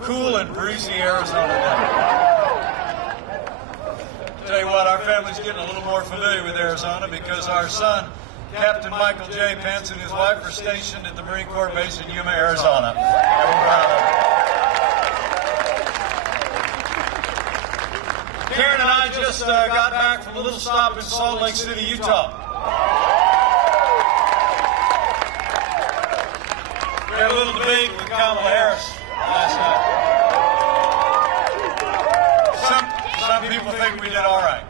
cool and breezy Arizona day. Tell you what, our family's getting a little more familiar with Arizona because our son, Captain Michael J. Pence, and his wife are stationed at the Marine Corps base in Yuma, Arizona. And we're proud of them. Karen and I just got back from a little stop in Salt Lake City, Utah. We had a little debate with Kamala Harris last night. Some people think we did all right.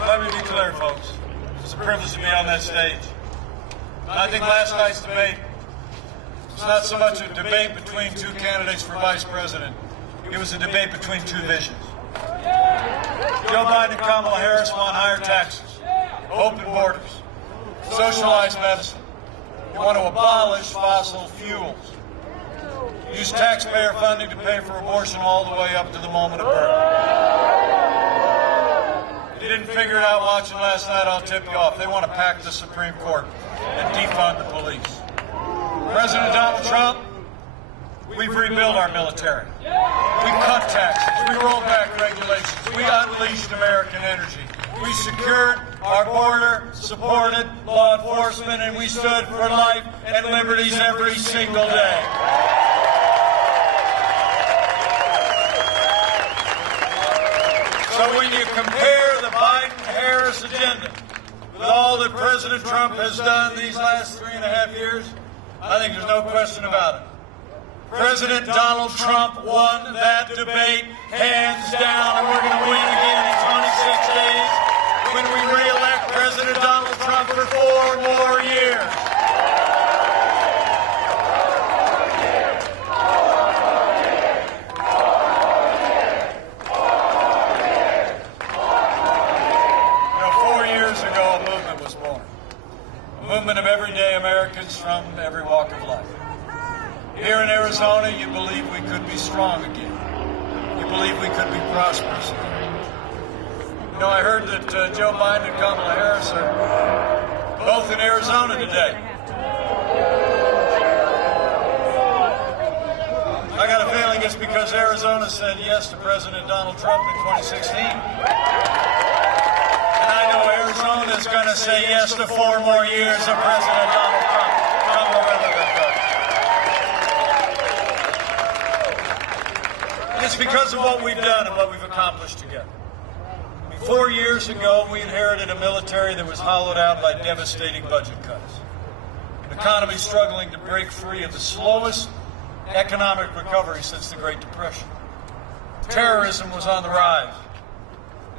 Let me be clear, folks. It's a privilege to be on that stage. I think last night's debate was not so much a debate between two candidates for vice president. It was a debate between two visions. Joe Biden and Kamala Harris want higher taxes, open borders, socialized medicine. They want to abolish fossil fuels, use taxpayer funding to pay for abortion all the way up to the moment of birth. If you didn't figure it out watching last night, I'll tip you off. They want to pack the Supreme Court and defund the police. President Donald Trump, we've rebuilt our military. We cut taxes. We rolled back regulations. We unleashed American energy. We secured our border, supported law enforcement, and we stood for life and liberties every single day. So when you compare the Biden-Harris agenda with all that President Trump has done these last 3.5 years, I think there's no question about it. President Donald Trump won that debate hands down, and we're going to win again in 26 days when we re-elect President Donald Trump for 4 more years. You know, 4 years ago, a movement was born. A movement of everyday Americans from every walk of life. Here in Arizona, you believe we could be strong again. You believe we could be prosperous again. You know, I heard that Joe Biden and Kamala Harris are both in Arizona today. I got a feeling it's because Arizona said yes to President Donald Trump in 2016. And I know Arizona is going to say yes to 4 more years of President Donald Trump. It's because of what we've done and what we've accomplished together. 4 years ago, we inherited a military that was hollowed out by devastating budget cuts. An economy struggling to break free of the slowest economic recovery since the Great Depression. Terrorism was on the rise,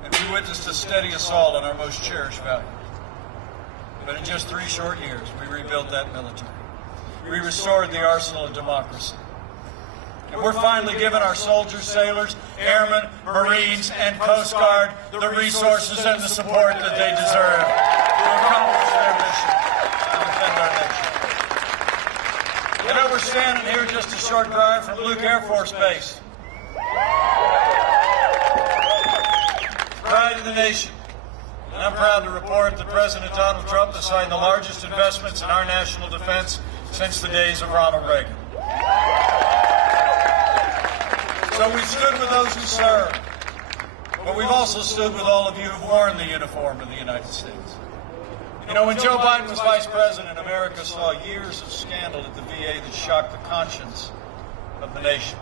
and we witnessed a steady assault on our most cherished values. But in just 3 short years, we rebuilt that military. We restored the arsenal of democracy. And we're finally giving our soldiers, sailors, airmen, Marines, and Coast Guard the resources and the support that they deserve to accomplish their mission to defend our nation. You know, we're standing here just a short drive from Luke Air Force Base. Pride of the nation. And I'm proud to report that President Donald Trump has signed the largest investments in our national defense since the days of Ronald Reagan. So we've stood with those who serve, but we've also stood with all of you who've worn the uniform of the United States. You know, when Joe Biden was vice president, America saw years of scandal at the VA that shocked the conscience of the nation.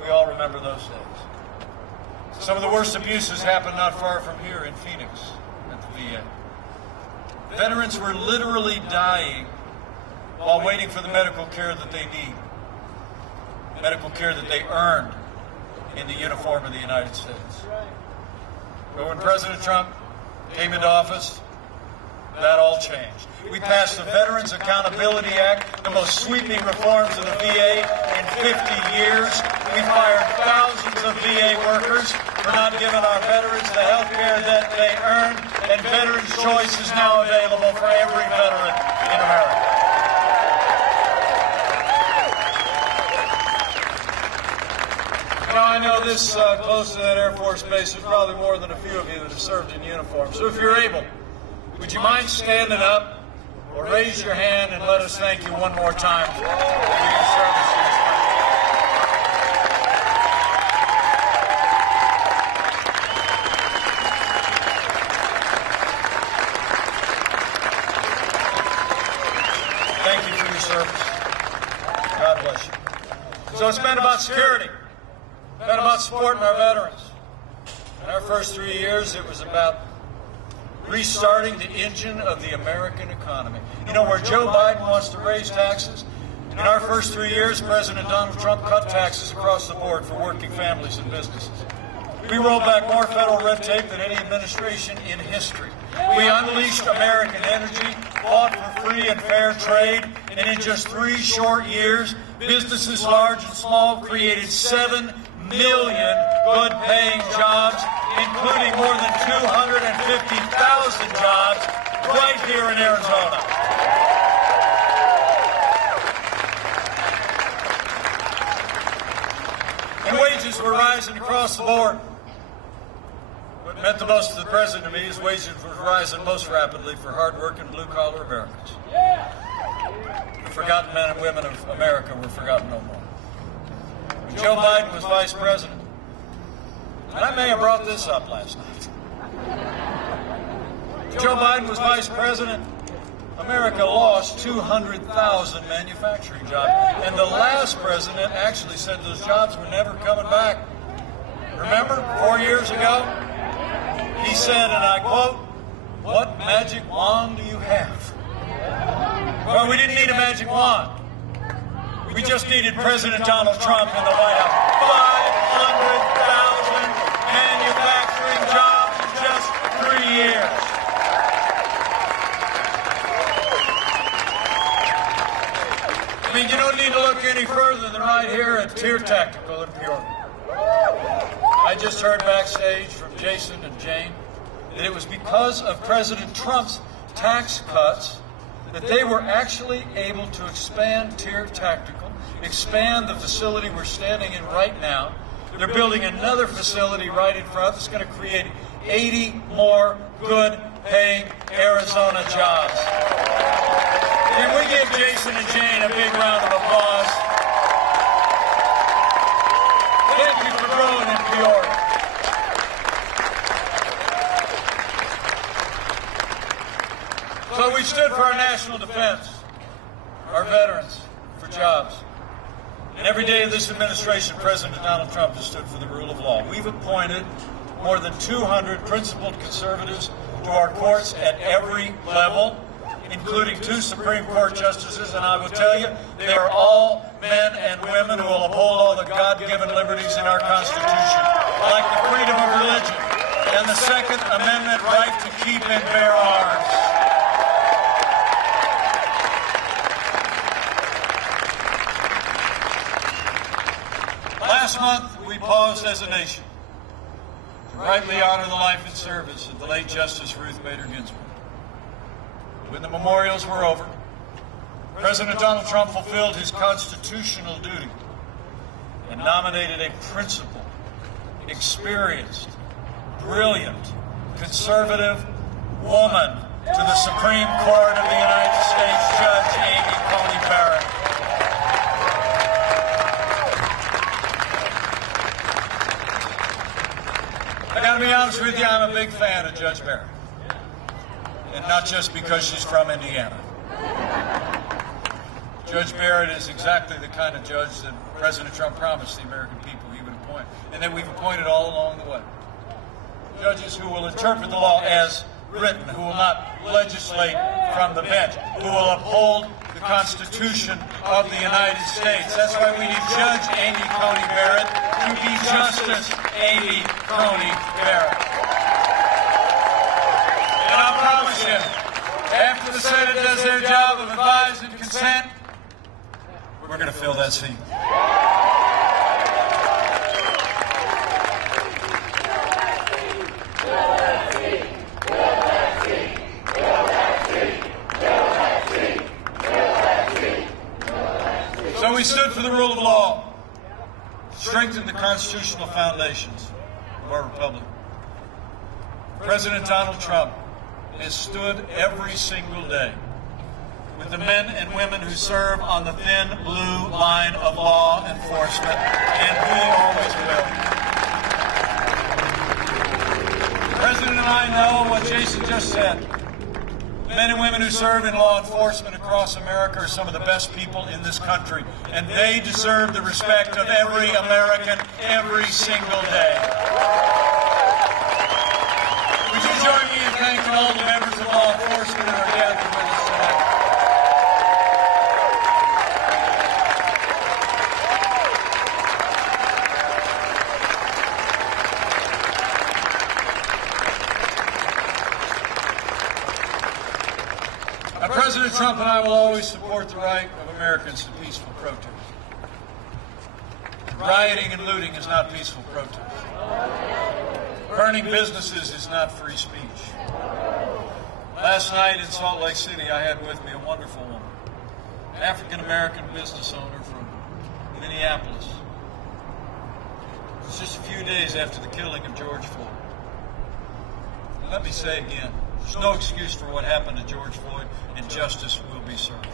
We all remember those days. Some of the worst abuses happened not far from here in Phoenix at the VA. Veterans were literally dying while waiting for the medical care that they need. Medical care that they earned in the uniform of the United States. But when President Trump came into office, that all changed. We passed the Veterans Accountability Act, the most sweeping reforms of the VA in 50 years. We fired thousands of VA workers for not giving our veterans the health care that they earned, and Veterans Choice is now available for every veteran in America. You know, I know this close to that Air Force base, there's probably more than a few of you that have served in uniform. So if you're able, would you mind standing up or raise your hand and let us thank you one more time for your service in this country? Thank you for your service. God bless you. So it's been about security. It's been about supporting our veterans. In our first 3 years, it was about restarting the engine of the American economy. You know, where Joe Biden wants to raise taxes, in our first 3 years, President Donald Trump cut taxes across the board for working families and businesses. We rolled back more federal red tape than any administration in history. We unleashed American energy, fought for free and fair trade, and in just 3 short years, businesses large and small created 7 million good-paying jobs, including more than 250,000 jobs right here in Arizona. And wages were rising across the board. What meant the most to the president to me is wages were rising most rapidly for hard-working blue-collar Americans. The forgotten men and women of America were forgotten no more. When Joe Biden was vice president, and I may have brought this up last night. Joe Biden was vice president, America lost 200,000 manufacturing jobs. And the last president actually said those jobs were never coming back. Remember, 4 years ago? He said, and I quote, "What magic wand do you have?" Well, we didn't need a magic wand. We just needed President Donald Trump in the White House. 500,000 manufacturing jobs in just 3 years. I mean, you don't need to look any further than right here at Tier Tactical in Peoria. I just heard backstage from Jason and Jane that it was because of President Trump's tax cuts that they were actually able to expand Tier Tactical, expand the facility we're standing in right now. They're building another facility right in front that's going to create 80 more good-paying Arizona jobs. Can we give Jason and Jane a big round of applause? Thank you for growing in Peoria. So we stood for our national defense, our veterans, for jobs. And every day of this administration, President Donald Trump has stood for the rule of law. We've appointed more than 200 principled conservatives to our courts at every level, including 2 Supreme Court justices, and I will tell you, they are all men and women who will uphold all the God-given liberties in our Constitution, like the freedom of religion and the Second Amendment right to keep and bear arms. Last month, we paused as a nation to rightly honor the life and service of the late Justice Ruth Bader Ginsburg. When the memorials were over, President Donald Trump fulfilled his constitutional duty and nominated a principled, experienced, brilliant, conservative woman to the Supreme Court of the United States, Judge Amy Coney Barrett. I gotta be honest with you, I'm a big fan of Judge Barrett. And not just because she's from Indiana. Judge Barrett is exactly the kind of judge that President Trump promised the American people he would appoint, and that we've appointed all along the way. Judges who will interpret the law as written, who will not legislate from the bench, who will uphold the Constitution of the United States. That's why we need Judge Amy Coney Barrett to be Justice Amy Coney Barrett. And I promise you, after the Senate does their job of advise and consent, we're going to fill that seat. So we stood for the rule of law, strengthen the constitutional foundations of our republic. President Donald Trump has stood every single day with the men and women who serve on the thin blue line of law enforcement, and we always will. The President and I know what Jason just said. Men and women who serve in law enforcement across America are some of the best people in this country, and they deserve the respect of every American every single day. Would you join me in thanking all the members of law enforcement who are gathered with us today? President Trump and I will always support the right of Americans to peaceful protest. Rioting and looting is not peaceful protest. Burning businesses is not free speech. Last night in Salt Lake City, I had with me a wonderful woman, an African-American business owner from Minneapolis. It's just a few days after the killing of George Floyd. And let me say again, there's no excuse for what happened to George Floyd, and justice will be served.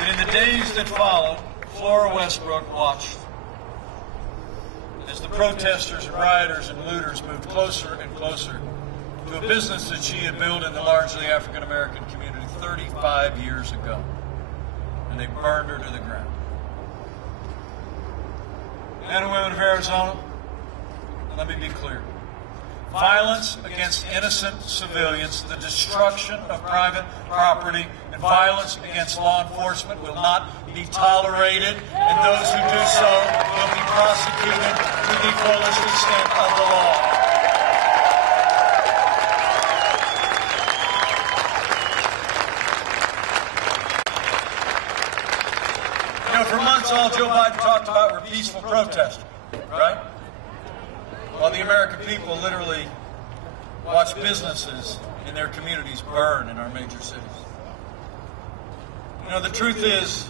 And in the days that followed, Flora Westbrook watched as the protesters, rioters, and looters moved closer and closer to a business that she had built in the largely African-American community 35 years ago, and they burned her to the ground. Men and women of Arizona, let me be clear. Violence against innocent civilians, the destruction of private property, and violence against law enforcement will not be tolerated, and those who do so will be prosecuted to the fullest extent of the law. You know, for months all Joe Biden talked about were peaceful protesters, right? While the American people literally watch businesses in their communities burn in our major cities. You know, the truth is,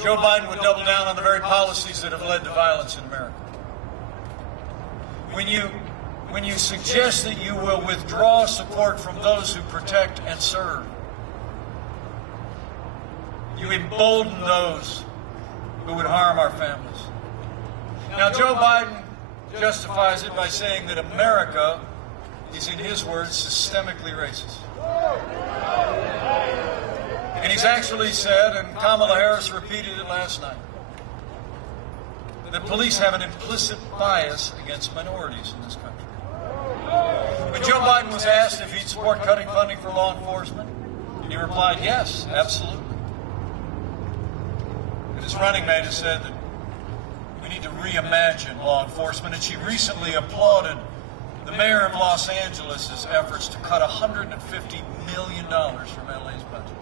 Joe Biden would double down on the very policies that have led to violence in America. When you suggest that you will withdraw support from those who protect and serve, you embolden those who would harm our families. Now, Joe Biden justifies it by saying that America is, in his words, systemically racist. And he's actually said, and Kamala Harris repeated it last night, that police have an implicit bias against minorities in this country. When Joe Biden was asked if he'd support cutting funding for law enforcement, he replied, yes, absolutely. And his running mate has said that we need to reimagine law enforcement, and she recently applauded the mayor of Los Angeles' efforts to cut $150 million from LA's budget.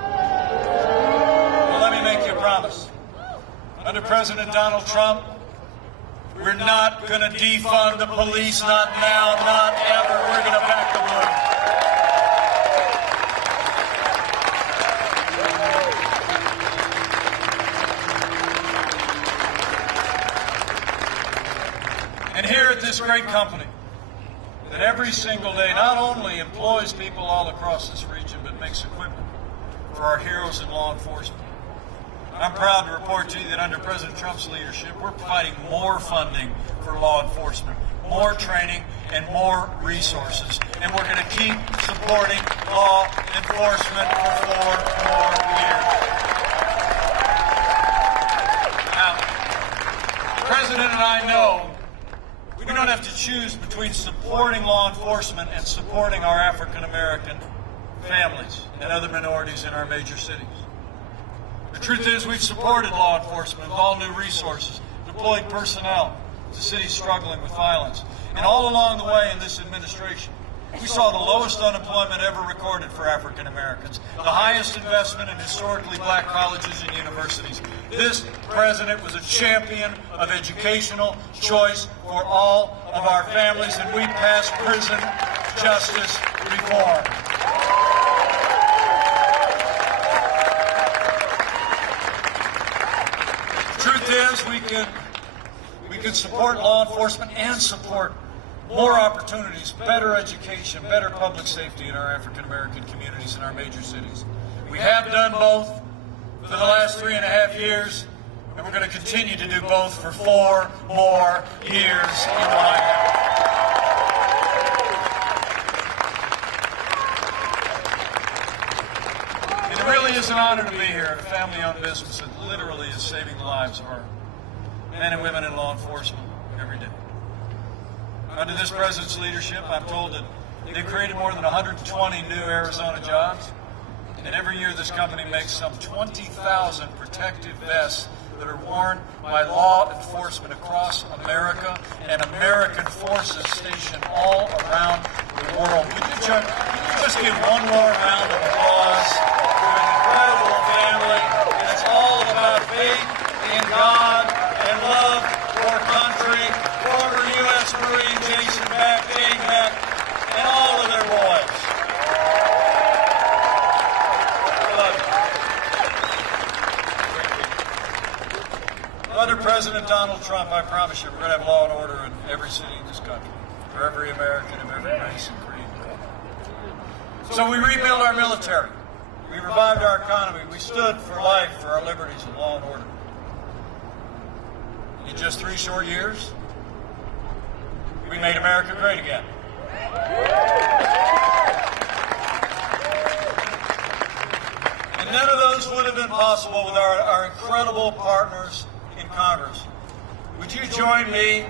Well, let me make you a promise. Under President Donald Trump, we're not going to defund the police, not now, not ever. We're going to back the blue. And here at this great company, that every single day not only employs people all across this region, but makes equipment for our heroes in law enforcement. I'm proud to report to you that under President Trump's leadership, we're providing more funding for law enforcement, more training, and more resources. And we're going to keep supporting law enforcement for 4 more years. Now, the President and I know we don't have to choose between supporting law enforcement and supporting our African-American families and other minorities in our major cities. The truth is, we've supported law enforcement with all new resources, deployed personnel to cities struggling with violence. And all along the way in this administration, we saw the lowest unemployment ever recorded for African Americans, the highest investment in historically black colleges and universities. This president was a champion of educational choice for all of our families, and we passed prison justice reform. prayers, we can support law enforcement and support more opportunities, better education, better public safety in our African American communities in our major cities. We have done both for the last 3.5 years, and we're going to continue to do both for 4 more years in the White House. And it really is an honor to be here at a family-owned business that literally is saving the lives of our men and women in law enforcement every day. Under this president's leadership, I'm told that they've created more than 120 new Arizona jobs. And every year this company makes some 20,000 protective vests that are worn by law enforcement across America and American forces stationed all around the world. Could you just give one more round of applause to an incredible family? And it's all about faith in God and love for country. Former U.S. Marine Jason Beck, Dave Beck, and all of their boys. Under President Donald Trump, I promise you, we're going to have law and order in every city in this country, for every American of every race and creed. So we rebuilt our military. We revived our economy. We stood for life, for our liberties and law and order. In just 3 short years, we made America great again. And none of those would have been possible with our incredible partners in Congress. Would you join me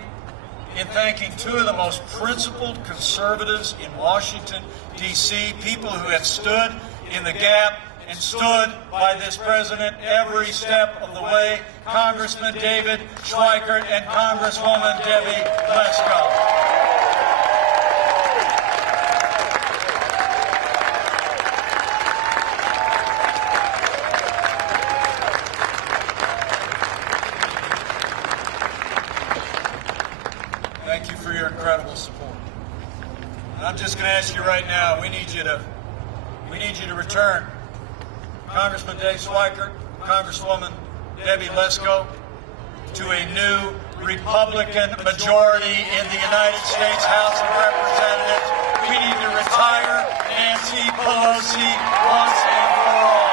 in thanking 2 of the most principled conservatives in Washington, D.C., people who have stood in the gap and stood by this president every step of the way, Congressman David Schweikert and Congresswoman Debbie Lesko. Thank you for your incredible support. And I'm just going to ask you right now, we need you to return Congressman Dave Schweikert, Congresswoman Debbie Lesko, to a new Republican majority in the United States House of Representatives. We need to retire Nancy Pelosi once and for all.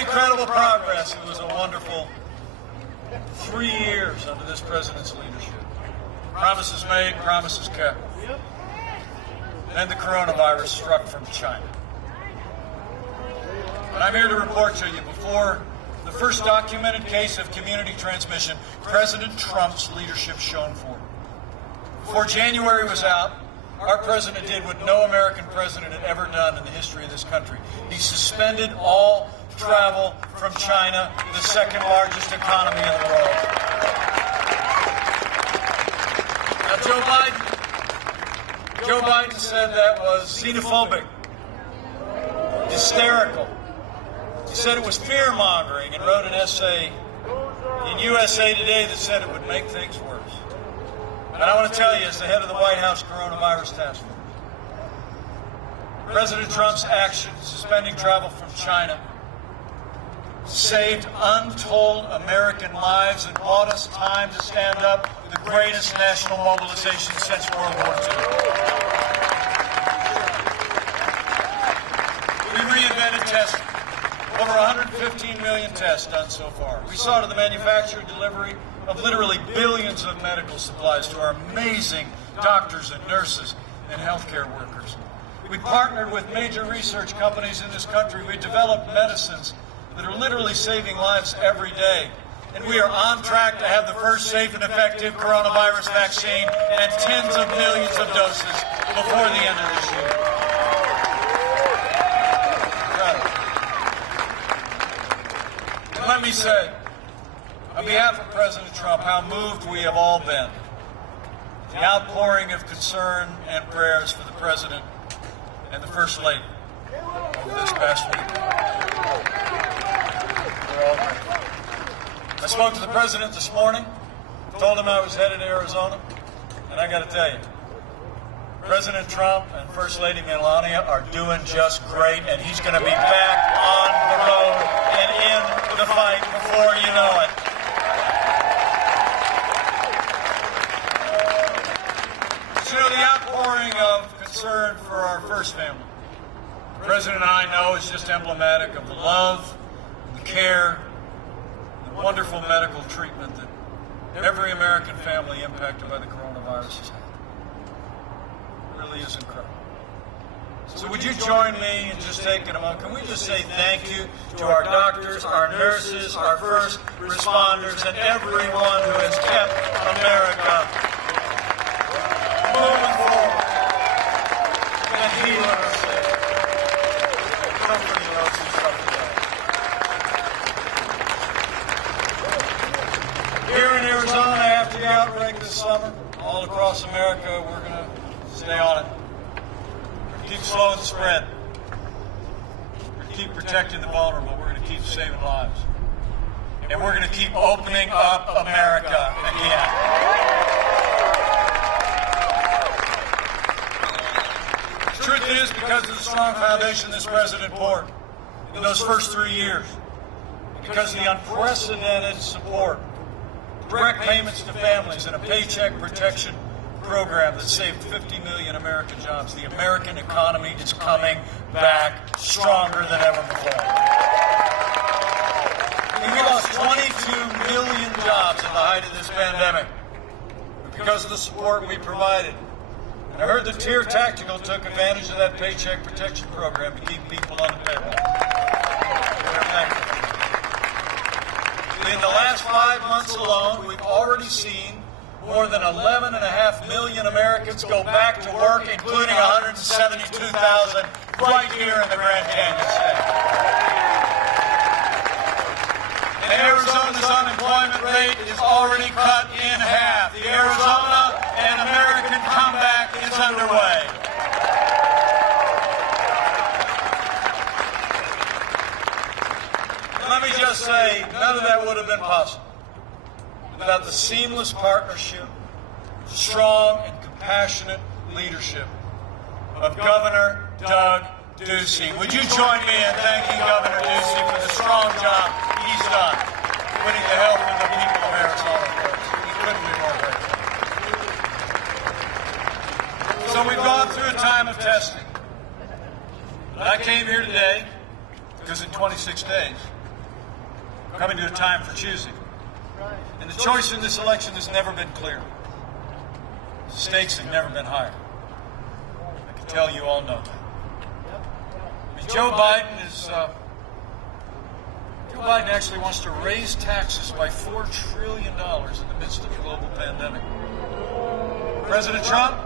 Incredible progress. It was a wonderful 3 years under this president's leadership. Promises made, promises kept. And then the coronavirus struck from China. But I'm here to report to you, before the first documented case of community transmission, President Trump's leadership shone forth. Before January was out, our president did what no American president had ever done in the history of this country. He suspended all travel from China, the second largest economy in the world. Now, Joe Biden said that was xenophobic, hysterical. He said it was fear-mongering and wrote an essay in USA Today that said it would make things worse. And I want to tell you, as the head of the White House Coronavirus Task Force, President Trump's actions, suspending travel from China, saved untold American lives and bought us time to stand up the greatest national mobilization since World War II. We reinvented testing. Over 115 million tests done so far. We saw to the manufacture and delivery of literally billions of medical supplies to our amazing doctors and nurses and healthcare workers. We partnered with major research companies in this country. We developed medicines that are literally saving lives every day. And we are on track to have the first safe and effective coronavirus vaccine and tens of millions of doses before the end of this year. And let me say, on behalf of President Trump, how moved we have all been. The outpouring of concern and prayers for the President and the First Lady over this past week. I spoke to the President this morning, told him I was headed to Arizona, And I got to tell you, President Trump and First Lady Melania are doing just great, and he's going to be back on the road and in the fight before you know it. So the outpouring of concern for our first family, the President and I know is just emblematic of the love, the care, the wonderful medical treatment that every American family impacted by the coronavirus has had. It really is incredible. So would you join me in just taking a moment? Can we just say thank you to our doctors, our nurses, our first responders, and everyone who has kept America moving forward and healing us, comforting those who suffer today. Here in Arizona, after the outbreak this summer, all across America, we're going to stay on it. Keep slowing the spread. We're going to keep protecting the vulnerable. We're going to keep saving lives. And we're going to keep opening up America again. The truth is, because of the strong foundation this president poured in those first 3 years, because of the unprecedented support, direct payments to families, and a paycheck protection program that saved 50 million American jobs, the American economy is coming back stronger than ever before. We lost 22 million jobs at the height of this pandemic because of the support we provided. And I heard that Tier Tactical took advantage of that paycheck protection program to keep people on the payroll. In the last 5 months alone, we've already seen more than 11.5 million Americans go back to work, including 172,000 right here in the Grand Canyon State. And Arizona's unemployment rate is already cut in half. The Arizona and American comeback is underway. Let me just say, none of that would have been possible without the seamless partnership, strong and compassionate leadership of Governor Doug Ducey. Would you join me in thanking Governor Ducey for the strong job he's done, putting the health of the people of Arizona first? He couldn't be more grateful. So we've gone through a time of testing. But I came here today because in 26 days, we're coming to a time for choosing. And the choice in this election has never been clearer. The stakes have never been higher. I can tell you all know that. I mean, Joe Biden actually wants to raise taxes by $4 trillion in the midst of a global pandemic. President Trump,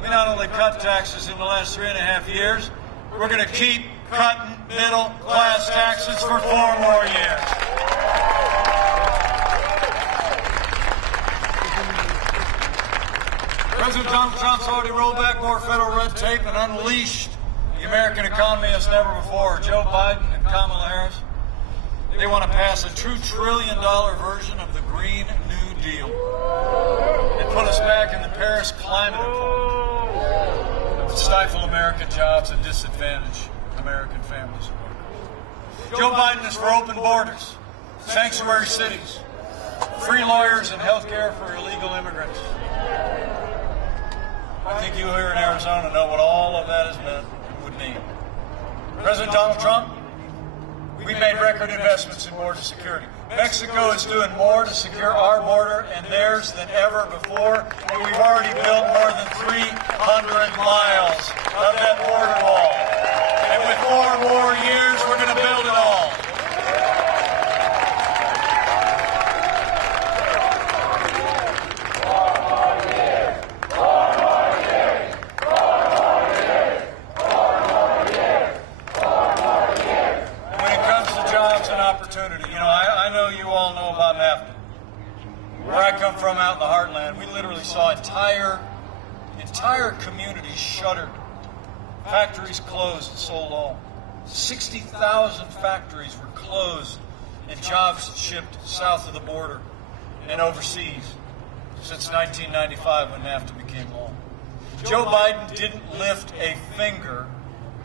we not only cut taxes in the last 3.5 years, we're going to keep cutting middle-class taxes for 4 more years. President Donald Trump's already rolled back more federal red tape and unleashed the American economy as never before. Joe Biden and Kamala Harris, they want to pass a $2 trillion version of the Green New Deal and put us back in the Paris Climate Accord that would stifle American jobs and disadvantage American families. Joe Biden is for open borders, sanctuary cities, free lawyers, and health care for illegal immigrants. I think you here in Arizona know what all of that has meant and would mean. President Donald Trump, we made record investments in border security. Mexico is doing more to secure our border and theirs than ever before, and we've already built more than 300 miles of that border wall. And with 4 more years, we're going to build it all. From out in the heartland, we literally saw entire communities shuttered, factories closed and sold off. 60,000 factories were closed and jobs shipped south of the border and overseas. since 1995 when NAFTA became law. Joe Biden didn't lift a finger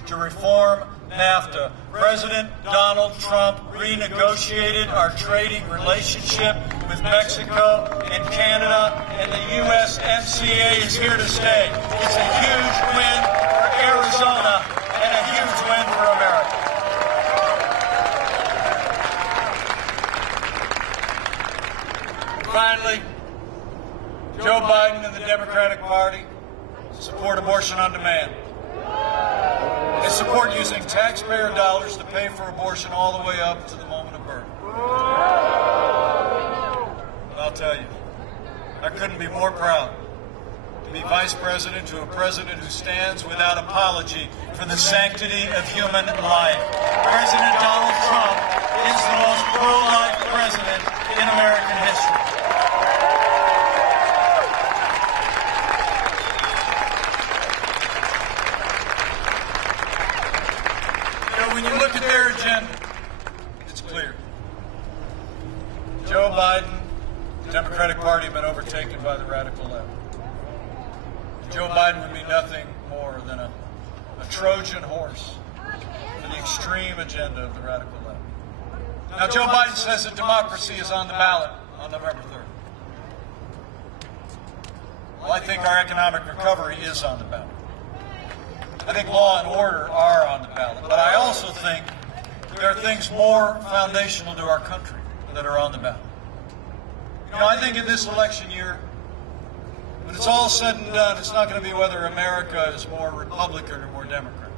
to reform NAFTA. President Donald Trump renegotiated our trading relationship with Mexico and Canada, and the USMCA is here to stay. It's a huge win for Arizona and a huge win for America. Finally, Joe Biden and the Democratic Party support abortion on demand. They support using taxpayer dollars to pay for abortion all the way up to the moment of birth. And I'll tell you, I couldn't be more proud to be vice president to a president who stands without apology for the sanctity of human life. President Donald Trump is the most pro-life president in American history. When you look at their agenda, it's clear. Joe Biden, the Democratic Party have been overtaken by the radical left. Joe Biden would be nothing more than a Trojan horse for the extreme agenda of the radical left. Now, Joe Biden says that democracy is on the ballot on November 3rd. Well, I think our economic recovery is on the ballot. I think law and order are on the ballot, but I also think there are things more foundational to our country that are on the ballot. You know, I think in this election year, when it's all said and done, it's not going to be whether America is more Republican or more Democrat,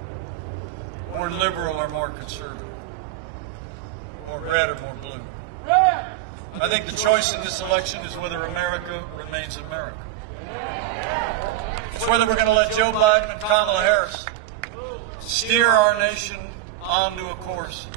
more liberal or more conservative, more red or more blue. I think the choice in this election is whether America remains America. It's whether we're going to let Joe Biden and Kamala Harris steer our nation onto a course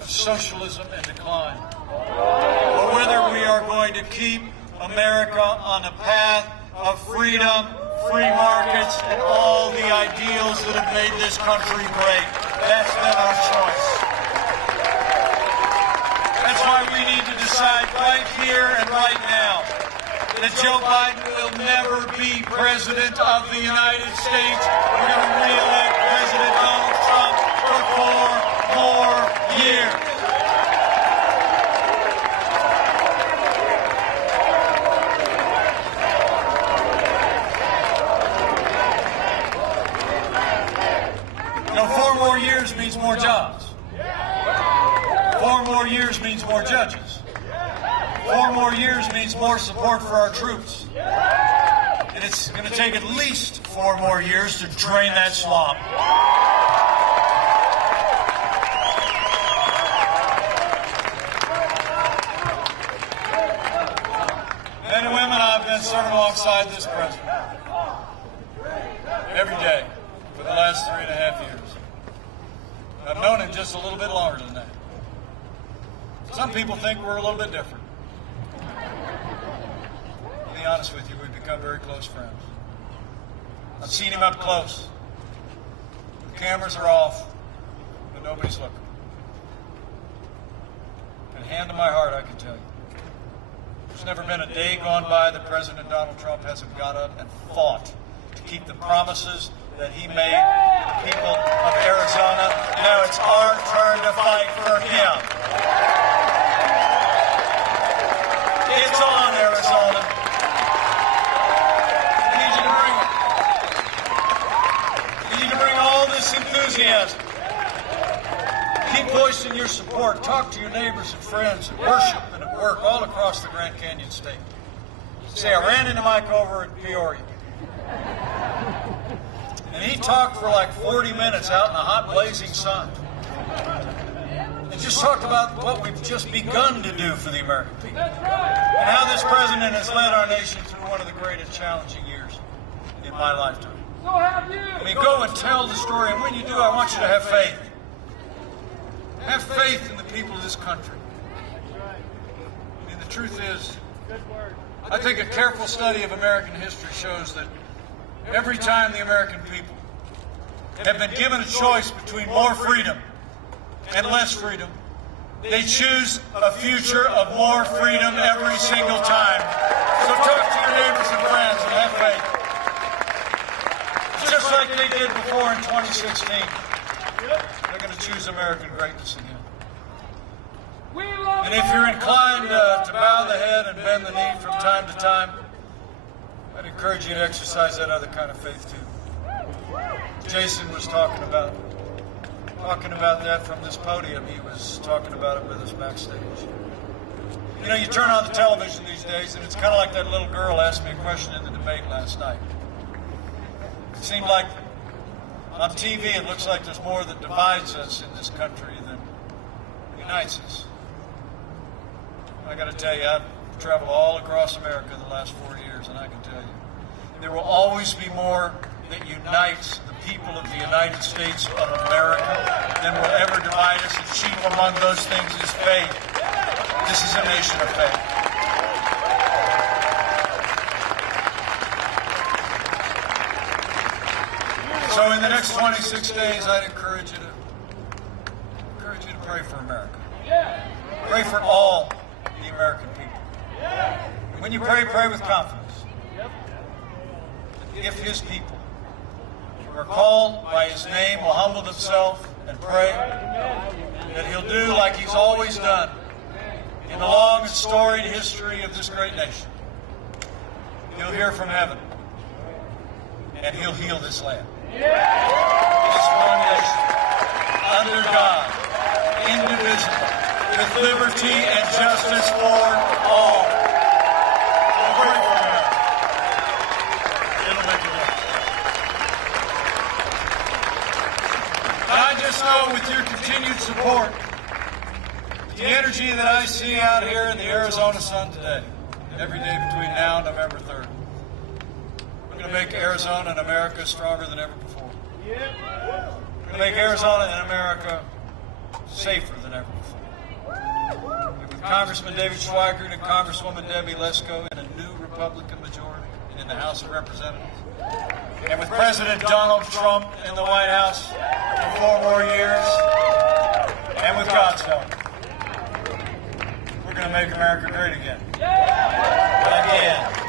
of socialism and decline, or whether we are going to keep America on a path of freedom, free markets, and all the ideals that have made this country great. That's been our choice. That's why we need to decide right here and right now that Joe Biden will never be President of the United States. We're going to re-elect President Donald Trump for 4 more years. You know, 4 more years means more jobs. 4 more years means more judges. 4 more years means more support for our troops. And it's going to take at least 4 more years to drain that swamp. Men and women, I've been serving alongside this president every day for the last 3.5 years. I've known him just a little bit longer than that. Some people think we're a little bit different. To be honest with you, we've become very close friends. I've seen him up close. The cameras are off, but nobody's looking. And hand on my heart, I can tell you, there's never been a day gone by that President Donald Trump hasn't got up and fought to keep the promises that he made to the people of Arizona. Now it's our turn to fight for him. It's on, Arizona. I need you to bring it. I need you to bring all this enthusiasm. Keep voicing your support. Talk to your neighbors and friends at worship and at work all across the Grand Canyon State. Say, I ran into Mike over at Peoria. And he talked for like 40 minutes out in the hot, blazing sun. And just talked about what we've just begun to do for the American people. And how this president has led our nation through one of the greatest challenging years in my lifetime. I mean, go and tell the story. And when you do, I want you to have faith. Have faith in the people of this country. I mean, the truth is, I think a careful study of American history shows that every time the American people have been given a choice between more freedom and less freedom, They choose a future of more freedom every single time. So talk to your neighbors and friends and have faith. Just like they did before in 2016. They're going to choose American greatness again. And if you're inclined to bow the head and bend the knee from time to time, I'd encourage you to exercise that other kind of faith too. Jason was talking about that from this podium. He was talking about it with us backstage. You know, you turn on the television these days, and it's kind of like that little girl asked me a question in the debate last night. It seemed like on TV it looks like there's more that divides us in this country than unites us. I got to tell you, I've traveled all across America the last 4 years, and I can tell you, there will always be more that unites the people of the United States of America than will ever divide us. And chief among those things is faith. This is a nation of faith. So in the next 26 days, I'd encourage you to pray for America. Pray for all the American people. When you pray, pray with confidence. If his people who are called by his name will humble themselves and pray, that he'll do like he's always done in the long and storied history of this great nation. He'll hear from heaven, and he'll heal this land. This one nation, under God, indivisible, with liberty and justice for all. So pray for America. It'll make a difference. I just know with your continued support, the energy that I see out here in the Arizona sun today, every day between now and November 3rd, we're going to make Arizona and America stronger than ever before. We're going to make Arizona and America safer than ever before. With Congressman David Schweikert and Congresswoman Debbie Lesko in a new Republican majority in the House of Representatives, and with President Donald Trump in the White House for 4 more years, and with God's help, we're going to make America great again. Again.